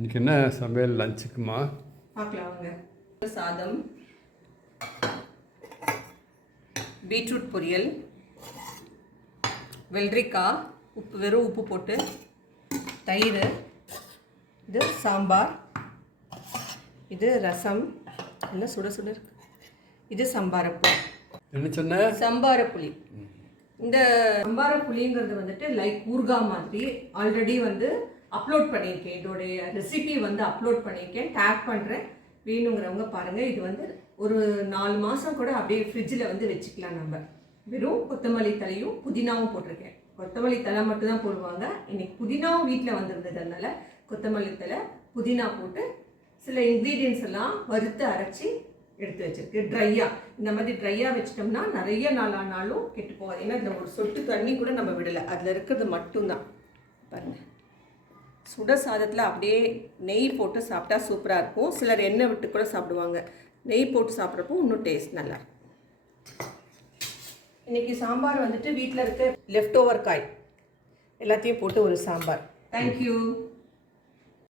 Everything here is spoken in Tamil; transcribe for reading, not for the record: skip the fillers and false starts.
இன்னைக்கு என்ன சமையல் லஞ்சுக்குமா? பார்க்கலாம் வாங்க. சாதம், பீட்ரூட் பொரியல், வெள்ளரிக்காய் வெறும் உப்பு போட்டு, தயிர், இது சாம்பார், இது ரசம், எல்லாம் சுட சுட இருக்கு. இது சம்பாரப்புளி. என்ன சொன்ன? சம்பாரப்புளி. இந்த சம்பாரப்புளிங்கிறது வந்துட்டு லைக் ஊர்காய் மாதிரி ஆல்ரெடி அப்லோட் பண்ணியிருக்கேன். இதோடைய ரெசிபி அப்லோட் பண்ணியிருக்கேன், டேக் பண்ணுறேன். வேணுங்கிறவங்க பாருங்கள். இது ஒரு 4 மாதம் கூட அப்படியே ஃப்ரிட்ஜில் வச்சுக்கலாம். நம்ம வெறும் கொத்தமல்லி தலையும் புதினாவும் போட்டிருக்கேன். கொத்தமல்லி தலை மட்டும் தான் போடுவாங்க. இன்றைக்கி புதினாவும் வீட்டில் வந்திருந்ததுனால கொத்தமல்லி தலை புதினா போட்டு சில இன்க்ரீடியன்ஸ் எல்லாம் வறுத்து அரைச்சி எடுத்து வச்சிருக்கு. ட்ரையாக இந்த மாதிரி ட்ரையாக வச்சிட்டோம்னா நிறைய நாள் ஆனாலும் கெட்டு போகாது. ஏன்னா இதில் ஒரு சொட்டு தண்ணி கூட நம்ம விடலை, அதில் இருக்கிறது மட்டும்தான். பாருங்கள், சுட சாதத்தில் அப்படியே நெய் போட்டு சாப்பிட்டா சூப்பராக இருக்கும். சிலர் எண்ணெய் விட்டு கூட சாப்பிடுவாங்க. நெய் போட்டு சாப்பிட்றப்போ இன்னும் டேஸ்ட் நல்லாயிருக்கும். இன்றைக்கி சாம்பார் வீட்டில் இருக்க லெஃப்ட் ஓவர் காய் எல்லாத்தையும் போட்டு ஒரு சாம்பார். தேங்க்யூ.